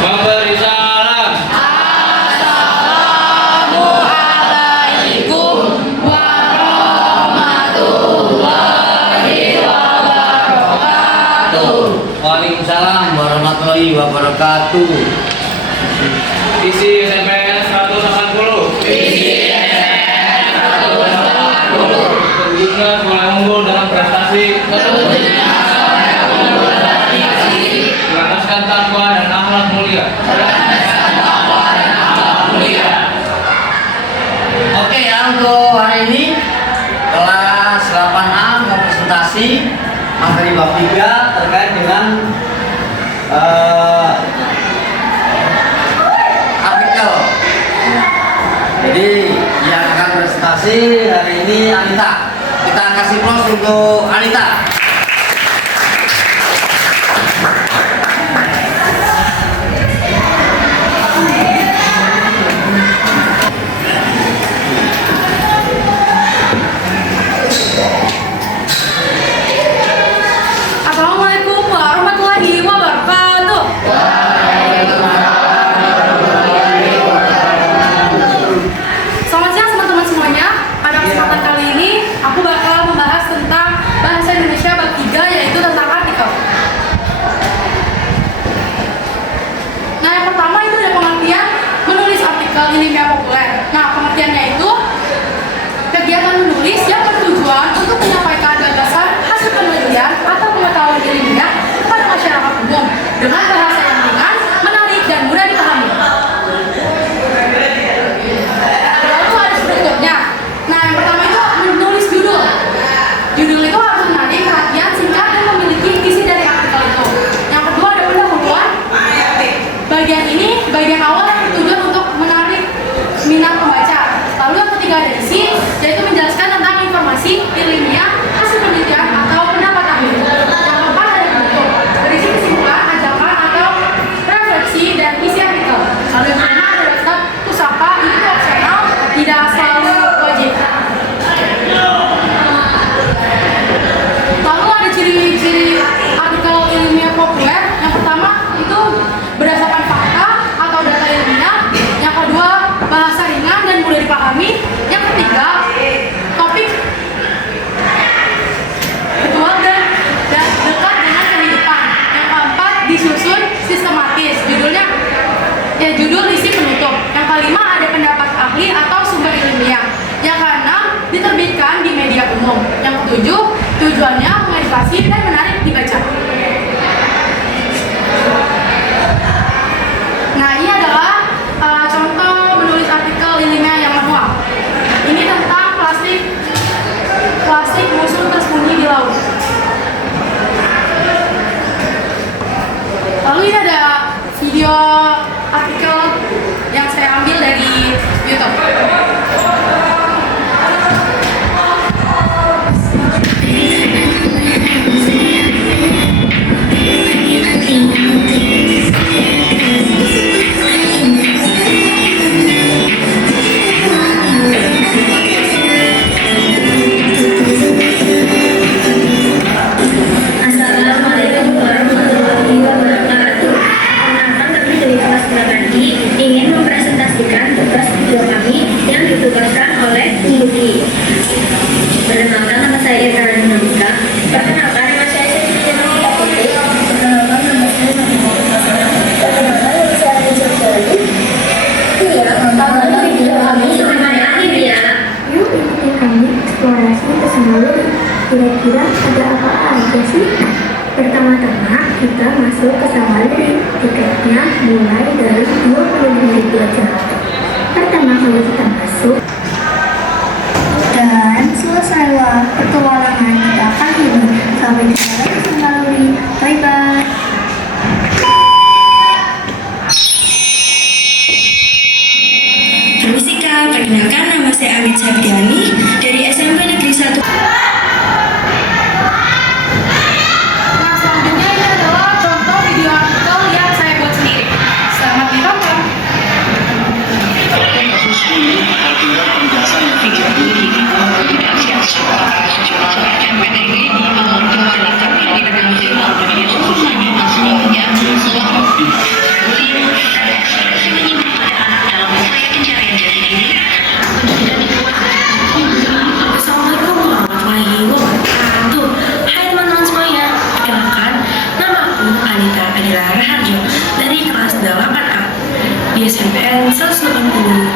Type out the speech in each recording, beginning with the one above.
Memberi salam. Assalamualaikum warahmatullahi wabarakatuh. Waalaikumsalam warahmatullahi wabarakatuh. Isi SMPN 180. Isi SMPN 180. Terwujudnya sekolah unggul dalam prestasi. Melantaskan takwa dan akhlak mulia. Oke ya, untuk hari ini kelas 8A presentasi materi bab 3 terkait dengan artikel. Jadi yang akan presentasi hari ini Anita. Kita kasih plus untuk Anita. Assalamualaikum warahmatullahi wabarakatuh. Selamat siang teman-teman semuanya. Pada kesempatan kali ini aku bakal membahas tentang bahasa Indonesia bab 3, yaitu tentang artikel. Nah, yang pertama itu ada pengertian menulis artikel ilmiah populer. Nah, pengertiannya itu kegiatan menulis yang bertujuan untuk menyampaikan gagasan, hasil penelitian atau pengetahuan ilmiah kepada masyarakat umum dengan bahasa yang ringan, menarik, dan mudah dipahami. Lalu ada strukturnya. Nah, yang pertama itu menulis judul. Judul itu harus menarik perhatian, singkat, dan memiliki isi dari artikel itu. Yang kedua ada pendahuluan. Bagian ini bagian awal yang bertujuan untuk menarik minat pembaca. Lalu yang ketiga ada isi, yaitu menjelaskan tentang informasi ilmiah, hasil penelitian atau pendapat ahli. Yang keempat ada bentuk, berisi kesimpulan, ajakan atau refleksi dan isi artikel. Lalu yang kelima ada daftar pusaka, ini itu opsional, tidak selalu wajib. Lalu ada ciri-ciri artikel ilmiah populer. Yang pertama itu berdasarkan fakta atau data ilmiah. Yang kedua bahasa ringan dan mudah dipahami. Yang ketiga topik aktual dan dekat dengan kehidupan. Yang keempat disusun sistematis. Judulnya judul isi penutup. Yang kelima ada pendapat ahli atau sumber ilmiah. Yang keenam diterbitkan di media umum. Yang ketujuh tujuannya mengedukasi dan menarik dibaca. Nah, ini adalah contoh menulis artikel ilmiah yang manual. Ini tentang plastik musuh tersembunyi di laut. Lalu ini ada video artikel yang saya ambil dari YouTube. Assalamualaikum warahmatullahi wabarakatuh. Perkenalkan, kami dari kelas 8I ingin mempresentasikan tugas video kami yang ditugaskan oleh Yuki. Perkenalkan, nama saya Eka Dinamika. Perkenalkan, nama saya Siti Dinamika Putri. Perkenalkan, nama saya Nabila. Perkenalkan, nama saya Rizal Jalali. Iya, perkenalkan video kami sampai akhir ya. Yuk ikuti kami eksplorasi ke Sembaluri. Kira-kira ada apa aja sih? Pertama-tama kita masuk ke Sembaluri. Tiketnya mulai dari 25.000 aja. Pertama kali kita masuk dan selesailah petualangan kita kali ini sampai di Sembaluri.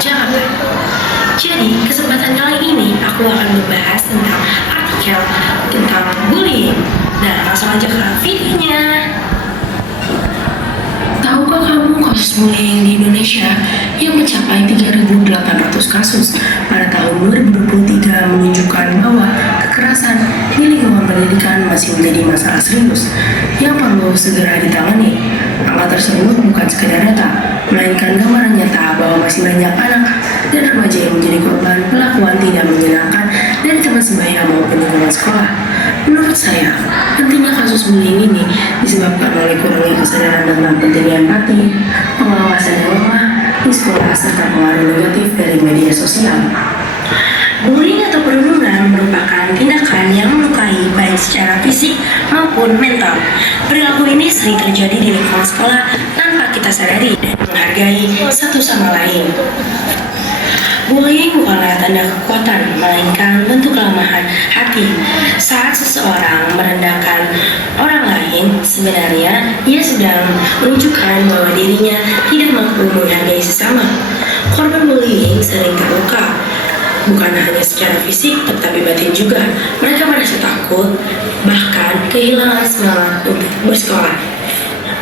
Jakarta. Jadi, kesempatan kali ini aku akan membahas tentang artikel tentang bullying. Nah, langsung aja ke videonya. Tahukah kamu kasus bullying di Indonesia yang mencapai 3.800 kasus pada tahun 2023 menunjukkan bahwa kekerasan di lingkungan pendidikan masih menjadi masalah serius yang perlu segera ditangani. Angka tersebut bukan sekedar data, melainkan gambaran nyata bahwa masih banyak anak dan remaja yang menjadi korban perlakuan tidak menyenangkan dari teman sebaya maupun lingkungan sekolah. Menurut saya, pentingnya kasus bullying ini disebabkan oleh kurangnya kesadaran tentang pentingnya empati, pengawasan yang lemah di sekolah, serta pengaruh negatif dari media sosial. Bullying atau perundungan merupakan tindakan yang melukai baik secara fisik maupun mental. Perilaku ini sering terjadi di lingkungan sekolah tanpa kita sadari dan menghargai satu sama lain. Bullying bukanlah tanda kekuatan, melainkan bentuk kelemahan hati. Saat seseorang merendahkan orang lain, sebenarnya ia sedang menunjukkan bahwa dirinya tidak mampu menghargai sesama. Korban bullying sering terluka, bukan hanya secara fisik, tetapi batin juga. Mereka merasa takut, bahkan kehilangan semangat untuk bersekolah.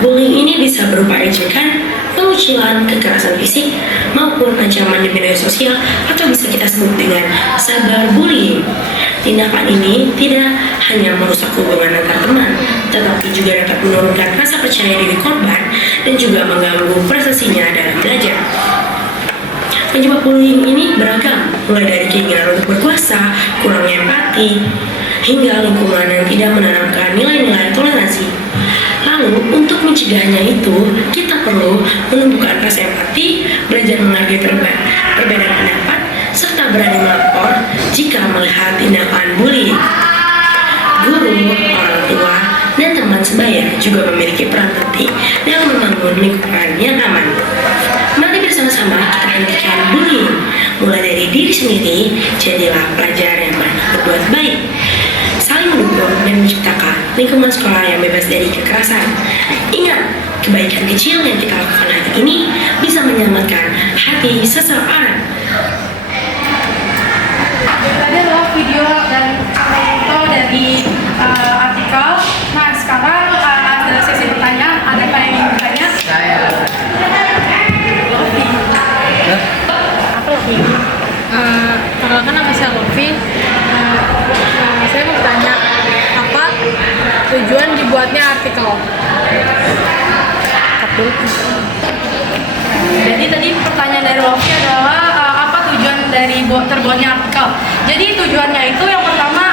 Bullying ini bisa berupa ejekan, pengucilan, kekerasan fisik, maupun ancaman di media sosial, atau bisa kita sebut dengan cyberbullying. Tindakan ini tidak hanya merusak hubungan antar teman, tetapi juga dapat menurunkan rasa percaya diri korban dan juga mengganggu prestasinya dalam belajar. Penyebab bullying ini beragam, mulai dari keinginan untuk berkuasa, kurangnya empati, hingga lingkungan yang tidak menanamkan nilai-nilai toleransi. Lalu, untuk mencegahnya itu, kita perlu menumbuhkan rasa empati, belajar menghargai perbedaan pendapat, serta berani melapor jika melihat tindakan bullying. Guru, orang tua, dan teman sebaya juga memiliki peran penting dalam membangun lingkungan yang aman. Mari bersama-sama kita hentikan bullying. Mulai dari diri sendiri, jadilah pelajar yang berbuat baik. Saling mendukung dan menciptakan lingkungan sekolah yang bebas dari kekerasan. Ingat, kebaikan kecil yang kita lakukan hari ini bisa menyelamatkan hati seseorang. Tadi adalah video dan foto dari artikel. Nah, sekarang ada sesi pertanyaan. Ada yang ingin bertanya? Saya. Aku Lofi. Perkenalkan nama saya Lofi. Saya mau bertanya, apa tujuan dibuatnya artikel? Jadi tadi pertanyaan dari Lofi adalah apa tujuan dari terbuatnya artikel? Jadi tujuannya itu yang pertama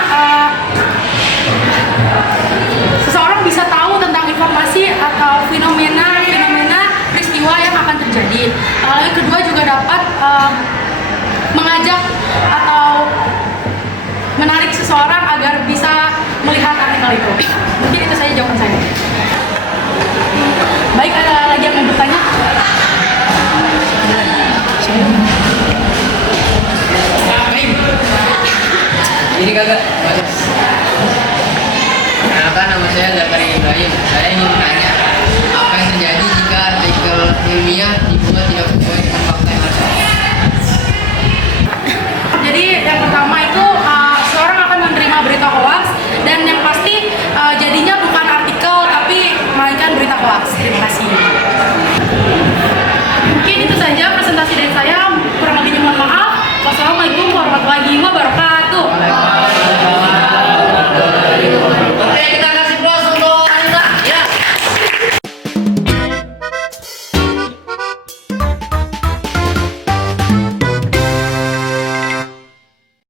seseorang bisa tahu tentang informasi atau fenomena peristiwa yang akan terjadi. Yang kedua juga dapat mengajak atau menarik seseorang agar bisa melihat artikel itu. Mungkin itu saja jawaban saya. Baik, ada lagi yang mau bertanya? Ini kagak. Kenalkan, nama saya Zakaria Ibrahim. Saya ingin bertanya, apa yang terjadi jika artikel ilmiah